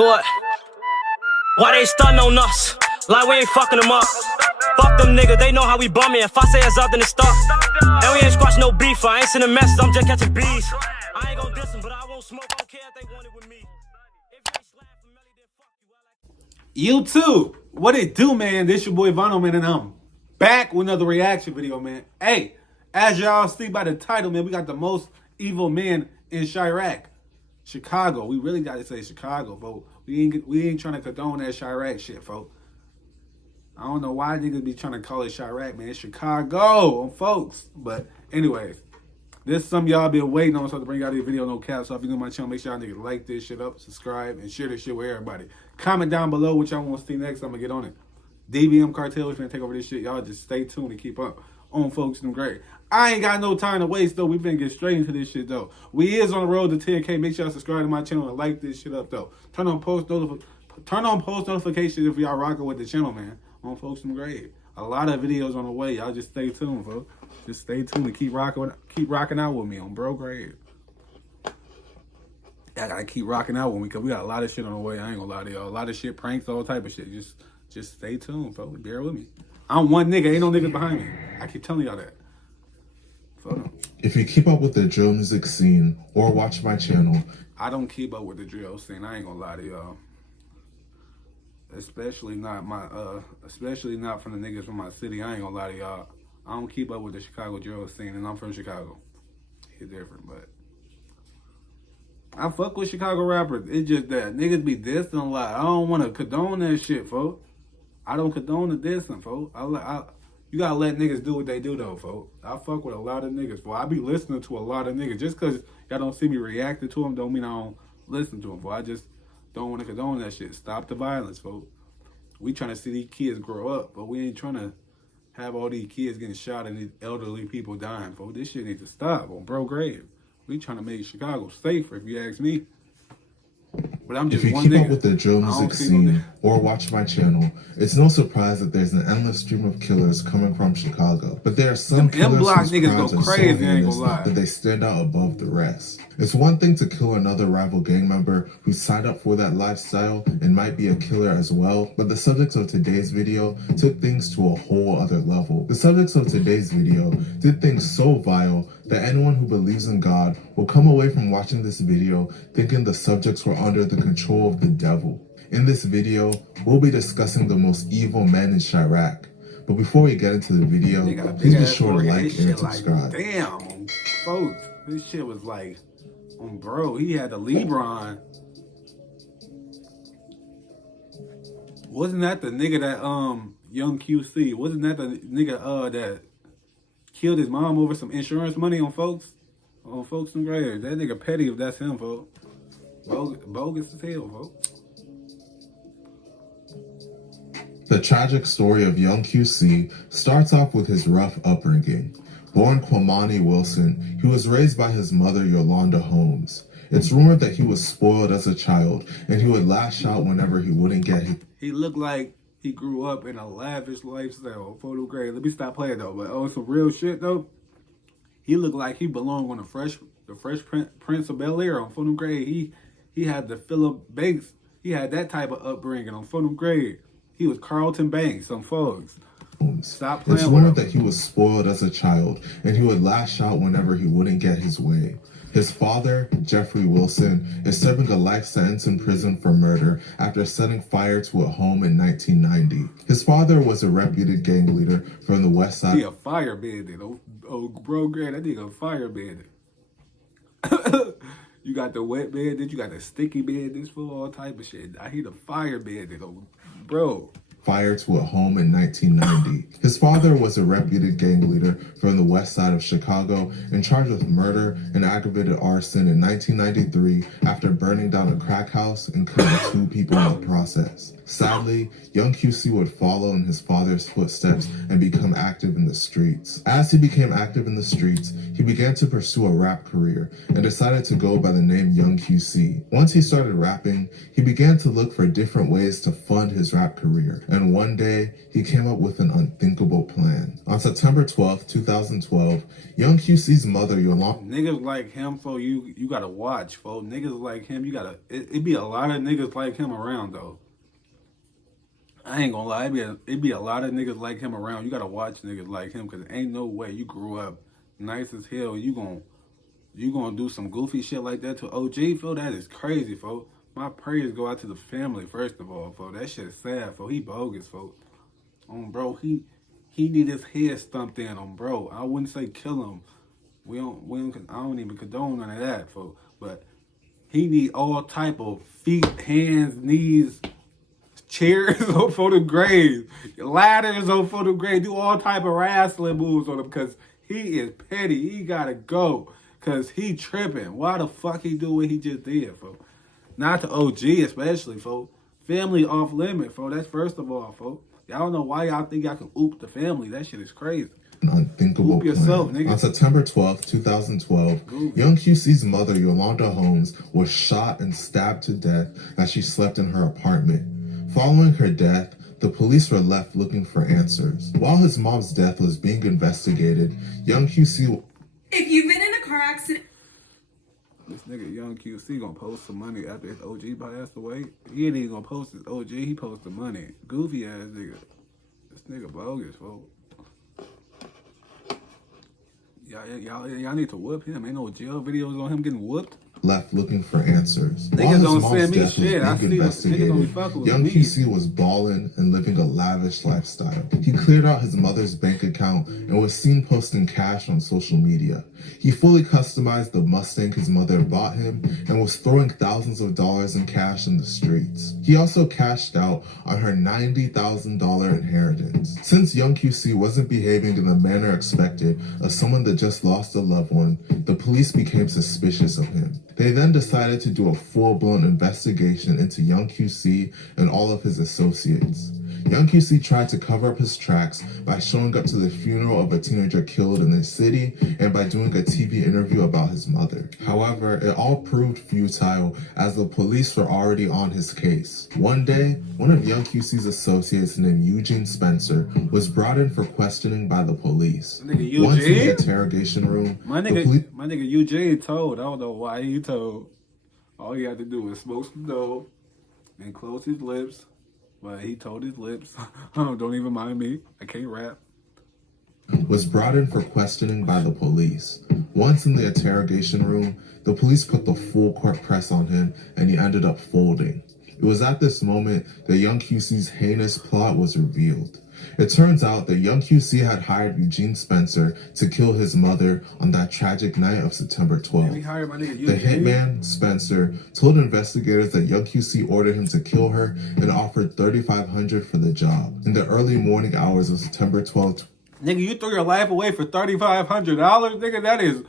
Do it. Why they stuntin' on us? Like we ain't fucking them up. Fuck them niggas, they know how we bumming. If I say it's up, then it's stuck. And we ain't squashing no beef. I ain't sending messages, I'm just catching bees. I ain't gon' diss them, but I won't smoke. I don't care if they want it with me. YouTube, what it do, man? This your boy Vonno, man, and I'm back with another reaction video, man. Hey, as y'all see by the title, man, we got the most evil men in Chirac, Chicago. We really got to say Chicago, folks. We ain't trying to condone that Chirac shit, folks. I don't know why niggas be trying to call it Chirac, man. It's Chicago, folks. But anyways, this is something y'all been waiting on, so to bring out this video, no cap. So if you're new to my channel, make sure y'all niggas like this shit up, subscribe, and share this shit with everybody. Comment down below what y'all want to see next. I'm gonna get on it. DBM cartel is gonna take over this shit. Y'all just stay tuned and keep up on folks them great. I ain't got no time to waste though. We finna get straight into this shit though. We is on the road to 10K. Make sure y'all subscribe to my channel and like this shit up though. Turn on post notifications if y'all rocking with the channel, man. On folks them great. A lot of videos on the way. Y'all just stay tuned, folks. Just stay tuned and keep rocking out with me on bro grade. I gotta keep rocking out with me because we got a lot of shit on the way. I ain't gonna lie to y'all. A lot of shit, pranks, all type of shit. Just stay tuned, folks. Bear with me. I'm one nigga. Ain't no niggas behind me. I keep telling y'all that. If you keep up with the drill music scene or watch my channel, I don't keep up with the drill scene. I ain't gonna lie to y'all. Especially not from the niggas from my city. I ain't gonna lie to y'all. I don't keep up with the Chicago drill scene, and I'm from Chicago. It's different, but I fuck with Chicago rappers. It's just that niggas be dissing a lot. I don't want to condone that shit, folks. I don't condone the dissing, folks. You gotta let niggas do what they do, though, folks. I fuck with a lot of niggas, folks. I be listening to a lot of niggas. Just because y'all don't see me reacting to them don't mean I don't listen to them, folks. I just don't want to condone that shit. Stop the violence, folks. We trying to see these kids grow up, but we ain't trying to have all these kids getting shot and these elderly people dying, folks. This shit needs to stop on bro grave. We trying to make Chicago safer, if you ask me. But I'm just if you one keep nigga. up with the drill music scene or watch my channel, it's no surprise that there's an endless stream of killers coming from Chicago. But there are some killers whose crimes are so heinous that they stand out above the rest. It's one thing to kill another rival gang member who signed up for that lifestyle and might be a killer as well, but the subjects of today's video took things to a whole other level. The subjects of today's video did things so vile that anyone who believes in God will come away from watching this video thinking the subjects were under the control of the devil. In this video, we'll be discussing the most evil men in Chirac. But before we get into the video, please be sure to like and subscribe. Damn, folks, this shit was like, bro, he had the LeBron. Wasn't that the nigga that young QC? Wasn't that the nigga that killed his mom over some insurance money on folks? On folks and grave. That nigga petty if that's him, folks. Bogus as hell, folks. The tragic story of young QC starts off with his rough upbringing. Born Kwamani Wilson, he was raised by his mother Yolanda Holmes. It's rumored that he was spoiled as a child and he would lash out whenever he wouldn't get it. He looked like he grew up in a lavish lifestyle. Photo grade. Let me stop playing though. But on some real shit though, he looked like he belonged on the Fresh Prince of Bel-Air on photo grade. He had the Philip Banks. He had that type of upbringing on photo grade. He was Carlton Banks on folks. Stop playing. It's rumored that he was spoiled as a child and he would lash out whenever he wouldn't get his way. His father, Jeffrey Wilson, is serving a life sentence in prison for murder after setting fire to a home in 1990. His father was a reputed gang leader from the west side. He a fire bandit. Oh, bro, Grant, that nigga a fire bandit. You got the wet bandit, you got the sticky bandits for all type of shit. I hear the fire bandit, bro. Fire to a home in 1990. His father was a reputed gang leader from the west side of Chicago and charged with murder and aggravated arson in 1993 after burning down a crack house and killing 2 people in the process. Sadly, young QC would follow in his father's footsteps and become active in the streets. As he became active in the streets, he began to pursue a rap career and decided to go by the name Young QC. Once he started rapping, he began to look for different ways to fund his rap career. and one day he came up with an unthinkable plan. On September 12th, 2012, young QC's mother, Yolanda... Niggas like him, fo, you gotta watch, fo. Niggas like him, you gotta... It be a lot of niggas like him around, though. I ain't gonna lie, it be a lot of niggas like him around. You gotta watch niggas like him, because ain't no way you grew up nice as hell. You gonna do some goofy shit like that to OG, fo? That is crazy, fo. My prayers go out to the family, first of all, fo. That shit is sad, fo. He bogus, fo. Bro, he need his head stumped in on, bro. I wouldn't say kill him. I don't even condone none of that, fo. But he need all type of feet, hands, knees, chairs for the grave, ladders for the grave. Do all type of wrestling moves on him, because he is petty. He gotta go, because he tripping. Why the fuck he do what he just did, fo? Not to OG especially, folks. Family off limit, folks. That's first of all, folks. Y'all don't know why y'all think y'all can oop the family. That shit is crazy. An unthinkable Oop yourself, plan. nigga. On September 12th, 2012, young QC's mother, Yolanda Holmes, was shot and stabbed to death as she slept in her apartment. Following her death, the police were left looking for answers. While his mom's death was being investigated, young QC... If you've been in a car accident... This nigga Young QC gonna post some money after his OG passed away. He ain't even gonna post his OG, he post the money. Goofy ass nigga. This nigga bogus, folks. Y'all need to whoop him. Ain't no jail videos on him getting whooped. Left looking for answers. Niggas don't send me shit. I see niggas don't fuck with young me. QC was balling and living a lavish lifestyle. He cleared out his mother's bank account and was seen posting cash on social media. He fully customized the Mustang his mother bought him and was throwing thousands of dollars in cash in the streets. He also cashed out on her $90,000 inheritance. Since young QC wasn't behaving in the manner expected of someone that just lost a loved one, the police became suspicious of him. They then decided to do a full-blown investigation into young QC and all of his associates. Young QC tried to cover up his tracks by showing up to the funeral of a teenager killed in his city and by doing a TV interview about his mother. However, it all proved futile as the police were already on his case. One day, one of young QC's associates named Eugene Spencer was brought in for questioning by the police. Nigga Eugene? Once in the interrogation room, My nigga Eugene told. I don't know why he told. All he had to do was smoke some dope and close his lips. But he told his lips. Don't even mind me. I can't rap. Was brought in for questioning by the police. Once in the interrogation room, the police put the full court press on him and he ended up folding. It was at this moment that young QC's heinous plot was revealed. It turns out that young QC had hired Eugene Spencer to kill his mother on that tragic night of September 12th. The hitman, Spencer, told investigators that young QC ordered him to kill her and offered $3,500 for the job. In the early morning hours of September 12th, nigga, you threw your life away for $3,500, nigga.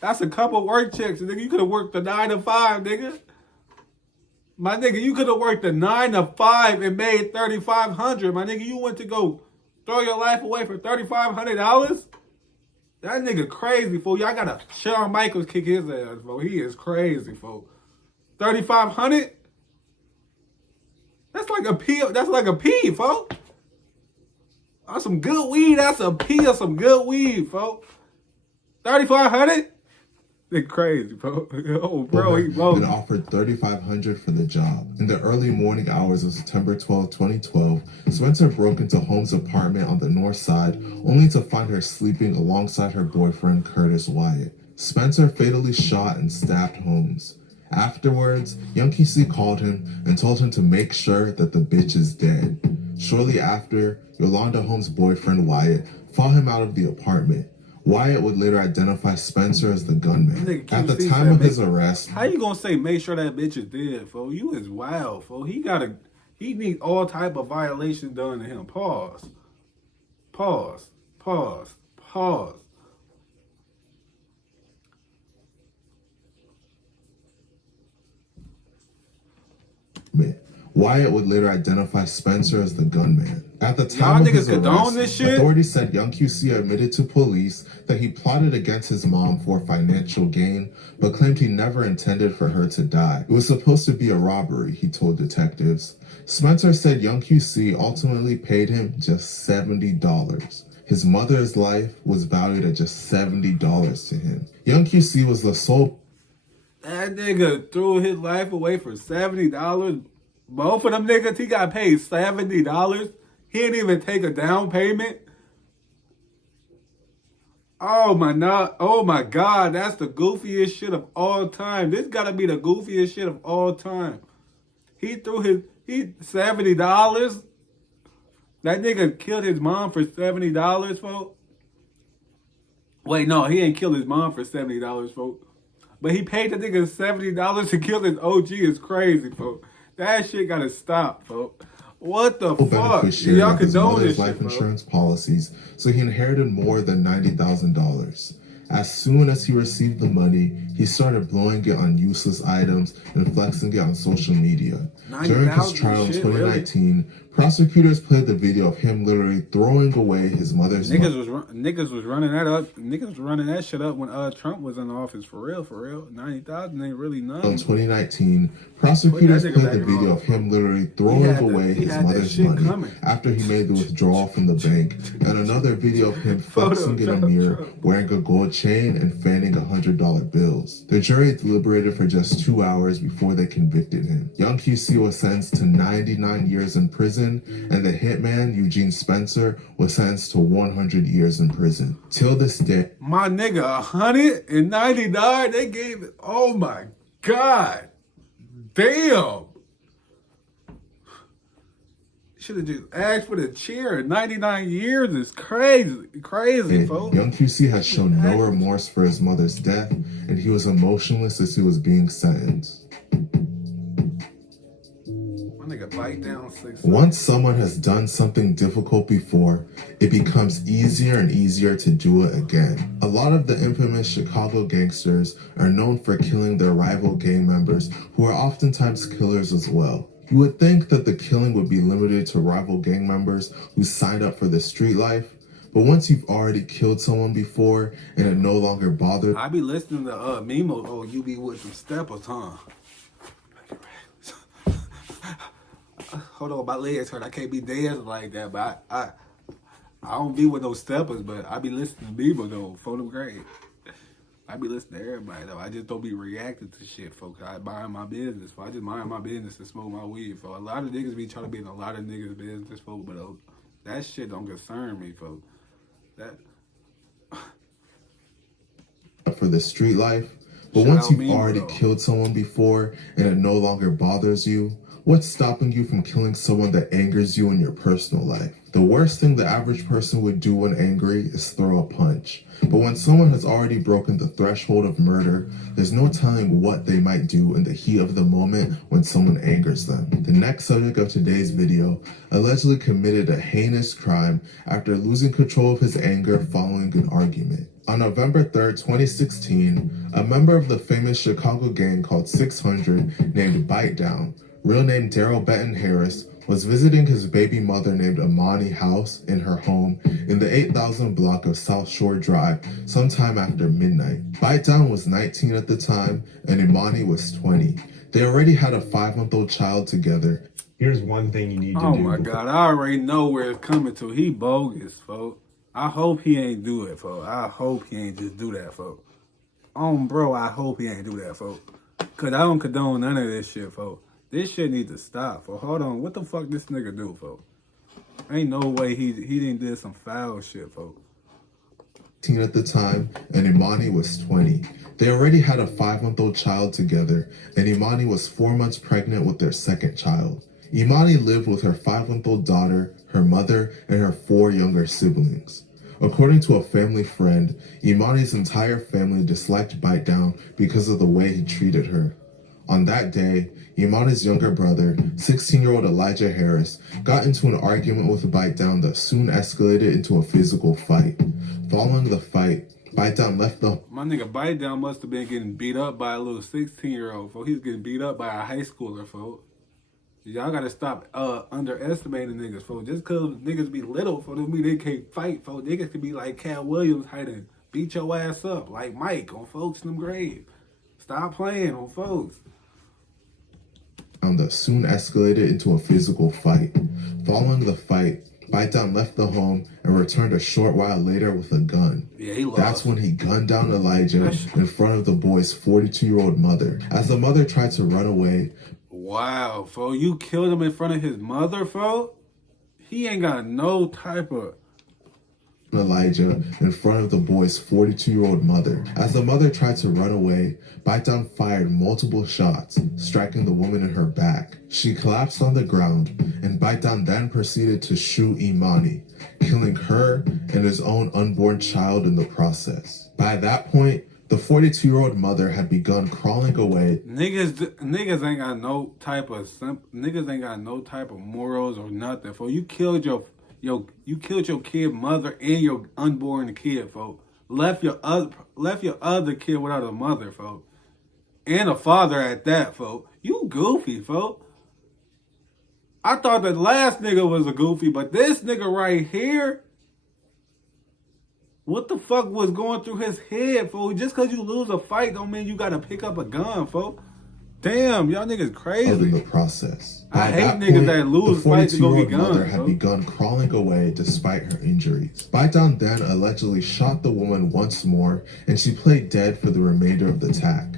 That's a couple work checks, nigga. You could have worked the 9 to 5, nigga. My nigga, you could have worked a 9 to 5 and made $3,500. My nigga, you went to go throw your life away for $3,500? That nigga crazy, fool. Y'all gotta Shawn Michaels kick his ass, fool. He is crazy, fool. $3,500? That's like a P. That's like a P, fool. That's some good weed. That's a P of some good weed, fool. $3,500? They crazy, bro. Oh, bro, he and offered $3,500 for the job. In the early morning hours of September 12, 2012, Spencer broke into Holmes' apartment on the north side, only to find her sleeping alongside her boyfriend, Curtis Wyatt. Spencer fatally shot and stabbed Holmes. Afterwards, young QC called him and told him to make sure that the bitch is dead. Shortly after, Yolanda Holmes' boyfriend, Wyatt, fought him out of the apartment. Wyatt would later identify Spencer as the gunman. At the time of his arrest... How you gonna say make sure that bitch is dead, fool? You is wild, fool. He need all type of violation done to him. Pause. Wyatt would later identify Spencer as the gunman. At the time of his arrest, authorities said Young QC admitted to police that he plotted against his mom for financial gain, but claimed he never intended for her to die. It was supposed to be a robbery, he told detectives. Spencer said Young QC ultimately paid him just $70. His mother's life was valued at just $70 to him. Young QC was the sole... That nigga threw his life away for $70. Both of them niggas, he got paid $70. He didn't even take a down payment. Oh my God, that's the goofiest shit of all time. This gotta be the goofiest shit of all time. He threw $70. That nigga killed his mom for $70, folks. Wait, no, he ain't killed his mom for $70, folks. But he paid the nigga $70 to kill his OG is crazy, folks. That shit gotta stop, folks. What the fuck? Y'all condone this life shit, insurance policies, so he inherited more than $90,000. As soon as he received the money, he started blowing it on useless items and flexing it on social media. During his trial in 2019, prosecutors played the video of him literally throwing away his mother's money. Niggas was running that up. Niggas was running that shit up when Trump was in office. For real. 90,000 ain't really nothing. In 2019, prosecutors played the video of him literally throwing away his mother's money after he made the withdrawal from the bank, and another video of him flexing in a mirror, wearing a gold chain and fanning $100 bills. The jury deliberated for just 2 hours before they convicted him. Young QC was sentenced to 99 years in prison, and the hitman, Eugene Spencer, was sentenced to 100 years in prison. Till this day, my nigga, 199, they gave it. Oh my God. Damn. Should have just asked for the chair. 99 years is crazy, folks. Young QC has shown no remorse for his mother's death, and he was emotionless as he was being sentenced. Once someone has done something difficult before, it becomes easier and easier to do it again. A lot of the infamous Chicago gangsters are known for killing their rival gang members, who are oftentimes killers as well. You would think that the killing would be limited to rival gang members who signed up for the street life, but once you've already killed someone before and it no longer bothers... I be listening to Mimo. Oh, you be with some steppers, huh? Hold on, my legs hurt. I can't be dancing like that, but I don't be with no steppers, but I be listening to Bieber though, for them great. I be listening to everybody though. I just don't be reacting to shit, folks. I mind my business. I just mind my business and smoke my weed, folks. A lot of niggas be trying to be in a lot of niggas' business, folks, but that shit don't concern me, folks. For the street life, but once you've already killed someone before and it no longer bothers you, what's stopping you from killing someone that angers you in your personal life? The worst thing the average person would do when angry is throw a punch. But when someone has already broken the threshold of murder, there's no telling what they might do in the heat of the moment when someone angers them. The next subject of today's video allegedly committed a heinous crime after losing control of his anger following an argument. On November 3rd, 2016, a member of the famous Chicago gang called 600 named Bite Down, real name Daryl Benton Harris, was visiting his baby mother named Imani house in her home in the 8,000 block of South Shore Drive sometime after midnight. Bite Down was 19 at the time and Imani was 20. They already had a 5-month-old child together. Here's one thing you need to do. Oh my God, I already know where it's coming to. He bogus, folks. I hope he ain't do it, folks. I hope he ain't just do that, folks. Bro, I hope he ain't do that, folks. Because I don't condone none of this shit, folks. This shit needs to stop, folks. Hold on, what the fuck this nigga do, folks? Ain't no way he didn't do some foul shit, folks. At the time, and Imani was 20. They already had a 5-month-old child together, and Imani was 4 months pregnant with their second child. Imani lived with her 5-month-old daughter, her mother, and her 4 younger siblings. According to a family friend, Imani's entire family disliked Bite Down because of the way he treated her. On that day, Imani's younger brother, 16-year-old Elijah Harris, got into an argument with Bite Down that soon escalated into a physical fight. Following the fight, Bite Down left the... My nigga Bite Down must have been getting beat up by a little 16-year-old, folks. He's getting beat up by a high schooler, folks. Y'all gotta stop underestimating niggas, folks. Just cause niggas be little, for them mean they can't fight, folks. Niggas can be like Cat Williams, hiding, beat your ass up like Mike on folks in them grave. Stop playing on folks. That soon escalated into a physical fight. Following the fight, Bite Down left the home and returned a short while later with a gun. Yeah, he lost. That's when he gunned down Elijah in front of the boy's 42-year-old mother. As the mother tried to run away. Wow, fo, you killed him in front of his mother, fo? He ain't got no type of... Elijah in front of the boy's 42-year-old mother. As the mother tried to run away, Bite Down fired multiple shots, striking the woman in her back. She collapsed on the ground, and Bite Down then proceeded to shoot Imani, killing her and his own unborn child in the process. By that point, the 42-year-old mother had begun crawling away. Niggas ain't got no type of niggas ain't got no type of morals or nothing. For you killed your kid mother and your unborn kid, folks. Left your other kid without a mother, folks. And a father at that, folks. You goofy, folks. I thought the last nigga was a goofy, but this nigga right here, what the fuck was going through his head, folks? Just because you lose a fight don't mean you gotta pick up a gun, folks. Damn, y'all niggas crazy. In the process. I hate niggas that lose fights to go get guns. The 42-year-old mother had begun crawling away despite her injuries. Bite Down then allegedly shot the woman once more, and she played dead for the remainder of the attack.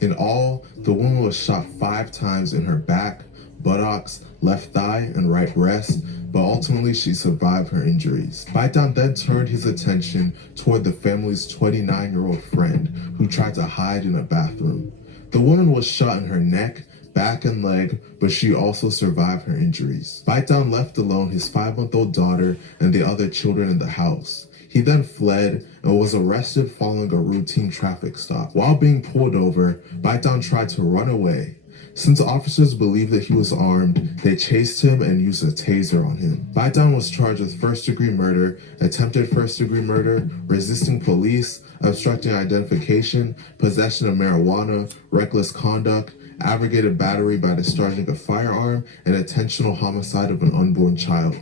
In all, the woman was shot 5 times in her back, buttocks, left thigh, and right breast, but ultimately she survived her injuries. Bite Down then turned his attention toward the family's 29-year-old friend, who tried to hide in a bathroom. The woman was shot in her neck, back, and leg, but she also survived her injuries. Bite Down left alone his 5-month-old daughter and the other children in the house. He then fled and was arrested following a routine traffic stop. While being pulled over, Bite Down tried to run away. Since officers believed that he was armed, they chased him and used a taser on him. Bite Down was charged with first-degree murder, attempted first-degree murder, resisting police, obstructing identification, possession of marijuana, reckless conduct, aggravated battery by discharging a firearm, and intentional homicide of an unborn child.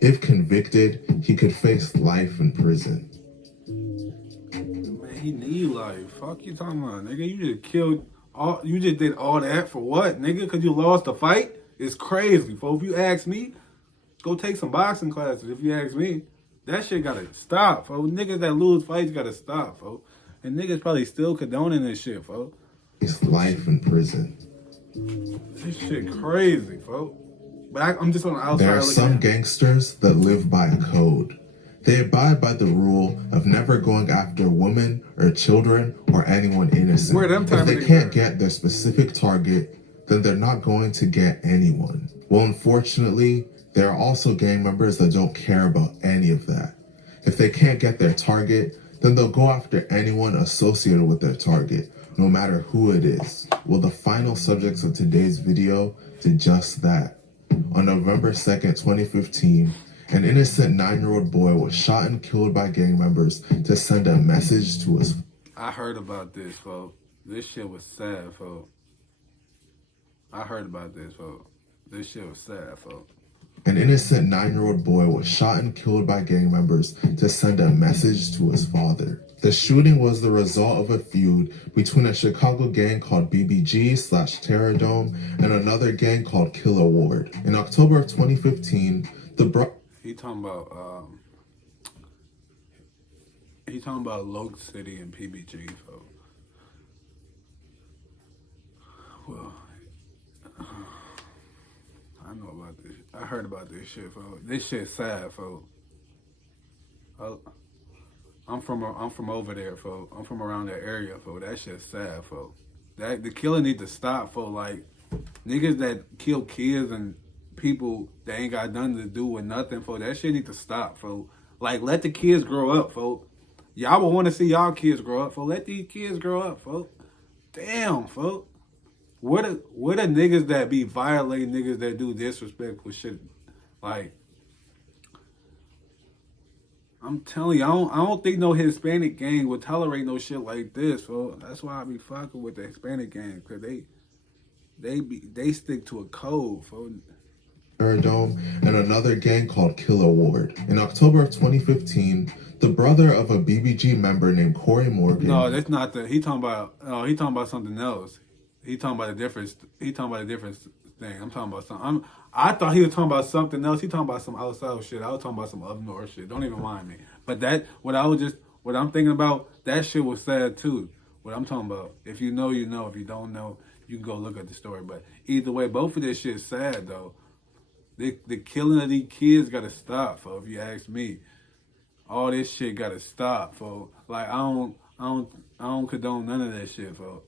If convicted, he could face life in prison. Man, he need life. Fuck you talking about, nigga? You just did all that for what, nigga? Because you lost the fight? It's crazy, folks. If you ask me, go take some boxing classes. If you ask me, that shit gotta stop, folks. Niggas that lose fights gotta stop, folks. And niggas probably still condoning this shit, folks. It's life in prison. This shit crazy, folks. But I'm just on the outside. There are some gangsters that live by a code. They abide by the rule of never going after women or children or anyone innocent. If they can't get their specific target, then they're not going to get anyone. Well, unfortunately, there are also gang members that don't care about any of that. If they can't get their target, then they'll go after anyone associated with their target, no matter who it is. Well, the final subjects of today's video did just that. On November 2nd, 2015, an innocent 9-year-old boy was shot and killed by gang members to send a message to his... I heard about this, folks. This shit was sad, folks. I heard about this, folks. This shit was sad, folks. An innocent 9-year-old boy was shot and killed by gang members to send a message to his father. The shooting was the result of a feud between a Chicago gang called BBG/Terror Dome and another gang called Killer Ward. In October of 2015, He talking about Loke City and PBG, folks. Well, I know about this. I heard about this shit, folks. This shit's sad, folks. I'm from over there, folks. I'm from around that area, folks. That shit's sad, folks. The killing need to stop, folks. Like, niggas that kill kids and people that ain't got nothing to do with nothing, folks. That shit need to stop, folks. Like, let the kids grow up, folks. Y'all would want to see y'all kids grow up, folks. Let these kids grow up, folks. Damn, folks. What the niggas that be violating niggas that do disrespectful shit? Like, I'm telling you, I don't think no Hispanic gang would tolerate no shit like this, folks. That's why I be fucking with the Hispanic gang, because They stick to a code, folks. Dome, and another gang called Killer Ward. In October of 2015, the brother of a BBG member named Corey Morgan. No, that's not the. He talking about. Oh, he talking about something else. He talking about a different. He talking about a different thing. I'm talking about something. I thought he was talking about something else. He talking about some outside shit. I was talking about some up north shit. Don't even mind me. But that what I'm thinking about. That shit was sad too. What I'm talking about. If you know, you know. If you don't know, you can go look at the story. But either way, both of this shit is sad though. The killing of these kids gotta stop, folks. If you ask me, all this shit gotta stop, folks. Like I don't condone none of that shit, folks.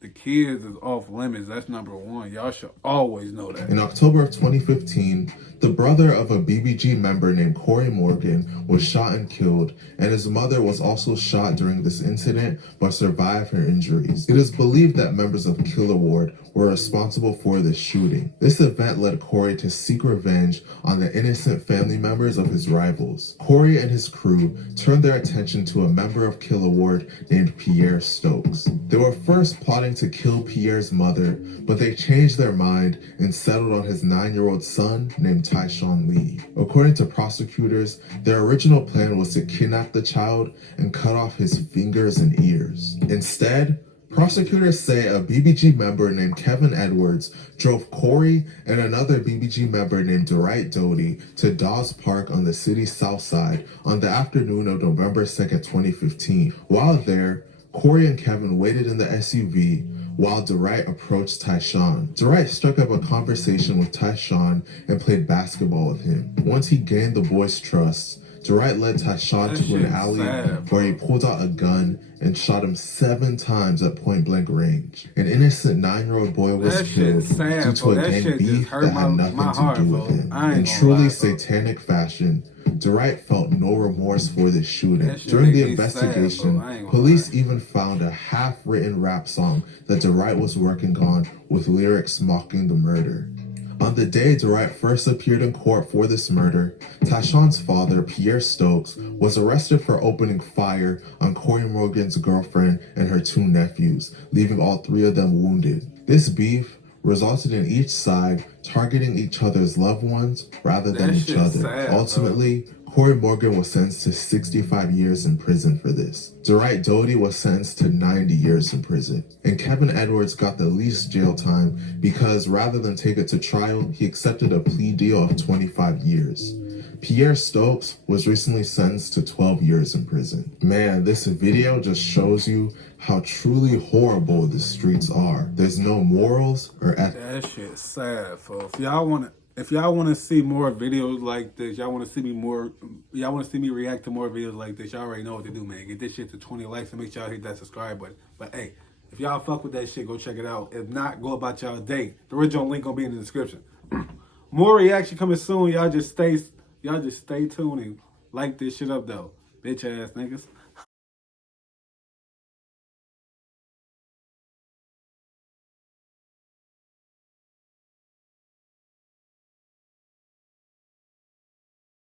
The kids is off limits. That's number one. Y'all should always know that. In October of 2015, the brother of a BBG member named Corey Morgan was shot and killed, and his mother was also shot during this incident but survived her injuries. It is believed that members of Killer Ward were responsible for this shooting. This event led Corey to seek revenge on the innocent family members of his rivals. Corey and his crew turned their attention to a member of Killer Ward named Pierre Stokes. They were first plotting to kill Pierre's mother, but they changed their mind and settled on his 9-year-old son named Tyshawn Lee. According to prosecutors, their original plan was to kidnap the child and cut off his fingers and ears. Instead, prosecutors say a BBG member named Kevin Edwards drove Corey and another BBG member named Dwight Doty to Dawes Park on the city's south side on the afternoon of November 2nd, 2015. While there, Corey and Kevin waited in the SUV while Dwight approached Tyshawn. Dwight struck up a conversation with Tyshawn and played basketball with him. Once he gained the boy's trust, Dwight led Tyshawn to an alley where he pulled out a gun and shot him 7 times at point-blank range. An innocent 9-year-old boy was killed due to a gang beef that had nothing to do with him. In truly satanic fashion, Dwight felt no remorse for this shooting. During the investigation, police even found a half-written rap song that Dwight was working on with lyrics mocking the murder. On the day Dwight first appeared in court for this murder, Tyshawn's father, Pierre Stokes, was arrested for opening fire on Corey Morgan's girlfriend and her 2 nephews, leaving all 3 of them wounded. This beef resulted in each side targeting each other's loved ones rather than each other. Sad, ultimately, Corey Morgan was sentenced to 65 years in prison for this. Dwight Doty was sentenced to 90 years in prison. And Kevin Edwards got the least jail time because rather than take it to trial, he accepted a plea deal of 25 years. Pierre Stokes was recently sentenced to 12 years in prison. Man, this video just shows you how truly horrible the streets are. There's no morals or ethics. That shit's sad, folks. If y'all want to see more videos like this, y'all want to see me react to more videos like this, y'all already know what to do, man. Get this shit to 20 likes and make sure y'all hit that subscribe button. But hey, if y'all fuck with that shit, go check it out. If not, go about y'all day. The original link gonna be in the description. More reaction coming soon. Y'all just stay tuned and like this shit up though. Bitch ass niggas.